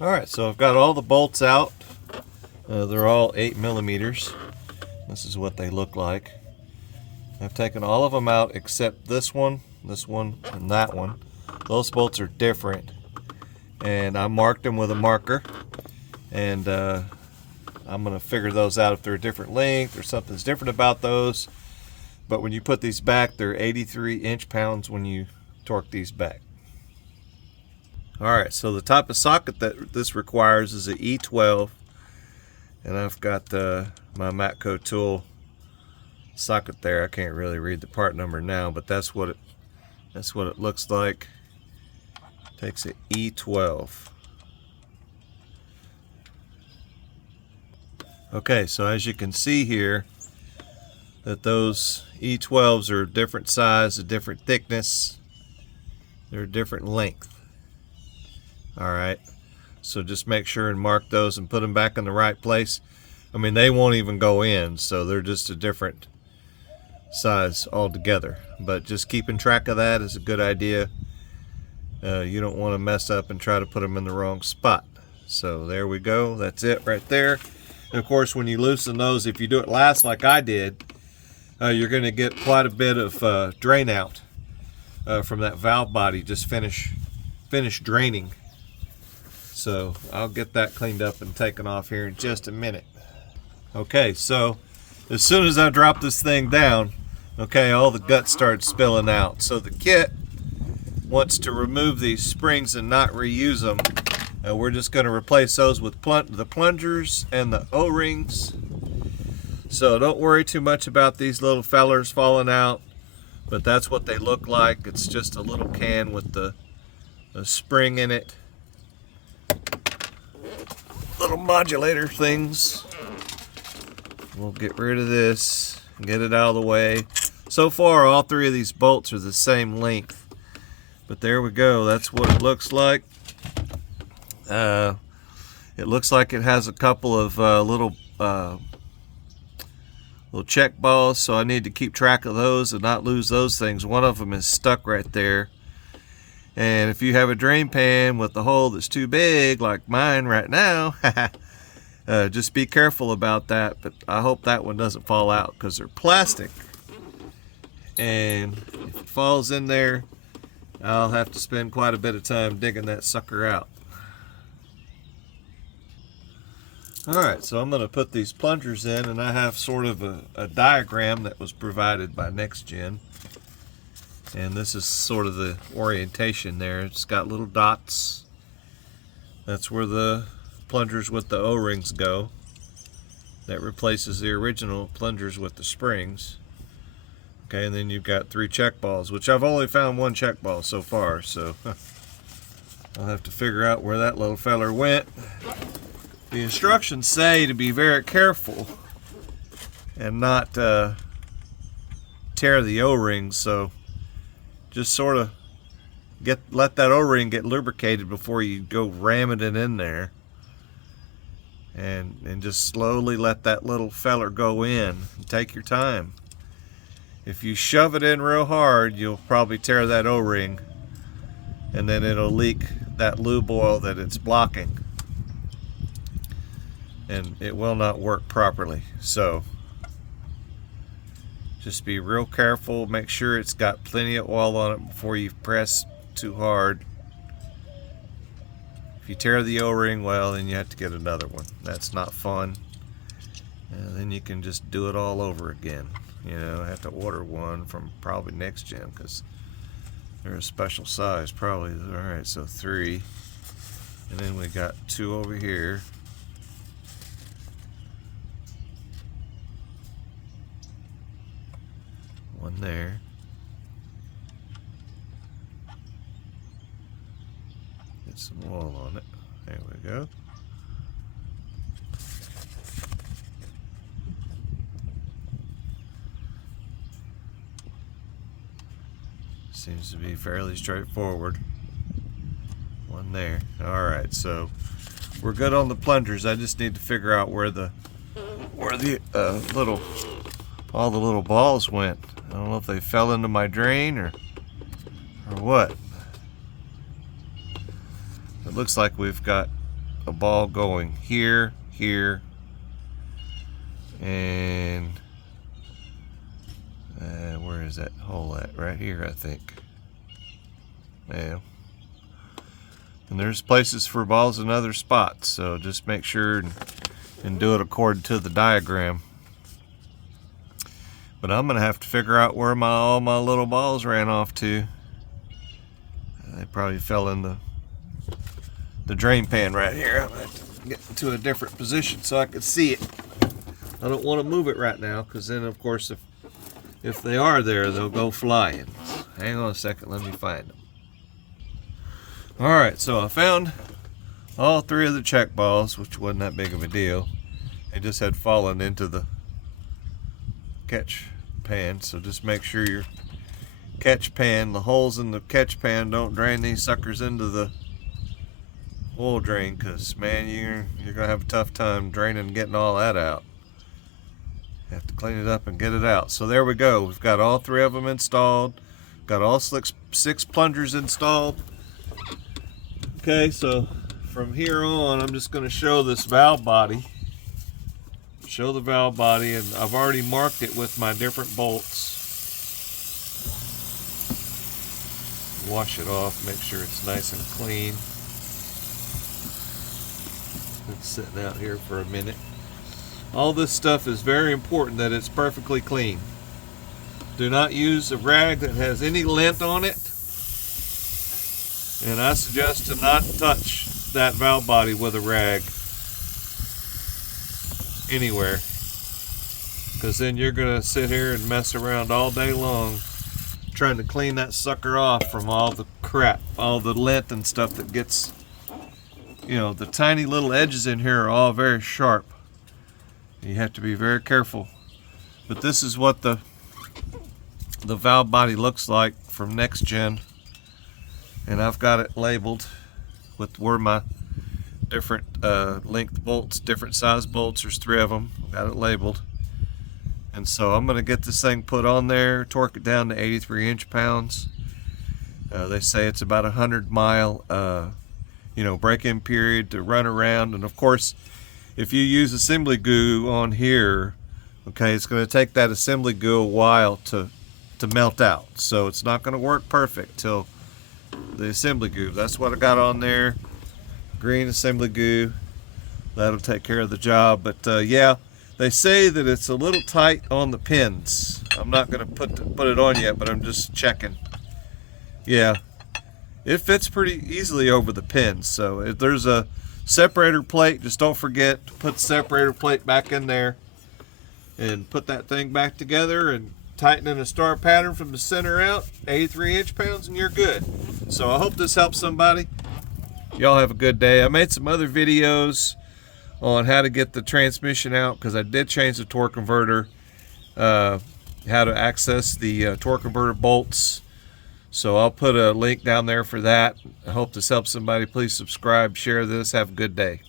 Alright, so I've got all the bolts out. They're all 8mm. This is what they look like. I've taken all of them out except this one, and that one. Those bolts are different. And I marked them with a marker. And I'm going to figure those out if they're a different length or something's different about those. But when you put these back, they're 83 inch-pounds when you torque these back. Alright, so the type of socket that this requires is an E12. And I've got my Matco tool socket there. I can't really read the part number now, but that's what it looks like. Takes an E12. Okay, so as you can see here, that those E12s are different size, a different thickness, they're a different length. Alright, so just make sure and mark those and put them back in the right place. I mean, they won't even go in, so they're just a different size altogether. But just keeping track of that is a good idea. You don't want to mess up and try to put them in the wrong spot. So there we go, that's it right there. And of course, when you loosen those, if you do it last like I did, you're going to get quite a bit of drain out from that valve body. Just finish draining. So I'll get that cleaned up and taken off here in just a minute. Okay, so as soon as I drop this thing down, okay, all the guts started spilling out. So the kit wants to remove these springs and not reuse them. We're just going to replace those with the plungers and the O-rings. So don't worry too much about these little fellers falling out, but that's what they look like. It's just a little can with the spring in it. Little modulator things. We'll get rid of this and get it out of the way. So far, all three of these bolts are the same length. But there we go. That's what it looks like. It looks like it has a couple of little check balls, so I need to keep track of those and not lose those things. One of them is stuck right there. And if you have a drain pan with a hole that's too big, like mine right now, just be careful about that. But I hope that one doesn't fall out because they're plastic. And if it falls in there, I'll have to spend quite a bit of time digging that sucker out. Alright, so I'm going to put these plungers in, and I have sort of a diagram that was provided by Next Gen. And this is sort of the orientation there. It's got little dots. That's where the plungers with the O-rings go. That replaces the original plungers with the springs. Okay, and then you've got 3 check balls, which I've only found 1 check ball so far, so I'll have to figure out where that little feller went. The instructions say to be very careful and not tear the O-rings, so just sort of let that O-ring get lubricated before you go ramming it in there, and just slowly let that little feller go in and take your time. If you shove it in real hard, you'll probably tear that O-ring, and then it'll leak that lube oil that it's blocking, and it will not work properly. So just be real careful. Make sure it's got plenty of oil on it before you press too hard. If you tear the O-ring, well, then you have to get another one. That's not fun. And then you can just do it all over again. You know, I have to order one from probably Next Gen because they're a special size probably. Alright, so 3. And then we got 2 over here. One there. Get some oil on it. There we go. Seems to be fairly straightforward. One there. Alright, so we're good on the plungers. I just need to figure out where the all the little balls went. I don't know if they fell into my drain or what. It looks like we've got a ball going here, here, and where is that hole at? Right here, I think. Yeah. And there's places for balls in other spots, so just make sure and do it according to the diagram. But I'm gonna have to figure out where all my little balls ran off to. They probably fell in the drain pan right here. I'm gonna have to get into a different position so I can see it. I don't want to move it right now, because then of course if they are there, they'll go flying. Hang on a second, let me find them. Alright, so I found all three of the check balls, which wasn't that big of a deal. They just had fallen into the catch pan, so just make sure your catch pan, the holes in the catch pan, don't drain these suckers into the oil drain, because man, you're gonna have a tough time draining and getting all that out. You have to clean it up and get it out. So there we go, we've got all three of them installed, got all six plungers installed. Okay, so from here on, I'm just going to show this valve body. Show the valve body, and I've already marked it with my different bolts. Wash it off, make sure it's nice and clean. It's sitting out here for a minute. All this stuff is very important that it's perfectly clean. Do not use a rag that has any lint on it. And I suggest to not touch that valve body with a rag anywhere, because then you're going to sit here and mess around all day long trying to clean that sucker off from all the crap, all the lint and stuff that gets, you know, the tiny little edges in here are all very sharp. You have to be very careful. But this is what the valve body looks like from Next Gen. And I've got it labeled with where my different length bolts, different size bolts, there's three of them, got it labeled. And so I'm going to get this thing put on there, torque it down to 83 inch-pounds. They say it's about 100-mile break-in period to run around. And of course, if you use assembly goo on here, okay, it's going to take that assembly goo a while to melt out. So it's not going to work perfect till the assembly goo. That's what I got on there, green assembly goo. That'll take care of the job. But yeah, they say that it's a little tight on the pins. I'm not going to put it on yet, but I'm just checking. Yeah, it fits pretty easily over the pins. So if there's a separator plate, just don't forget to put the separator plate back in there and put that thing back together and tighten in a star pattern from the center out, 83 inch-pounds, and you're good. So I hope this helps somebody. Y'all have a good day. I made some other videos on how to get the transmission out, because I did change the torque converter, how to access the torque converter bolts. So I'll put a link down there for that. I hope this helps somebody. Please subscribe, share this. Have a good day.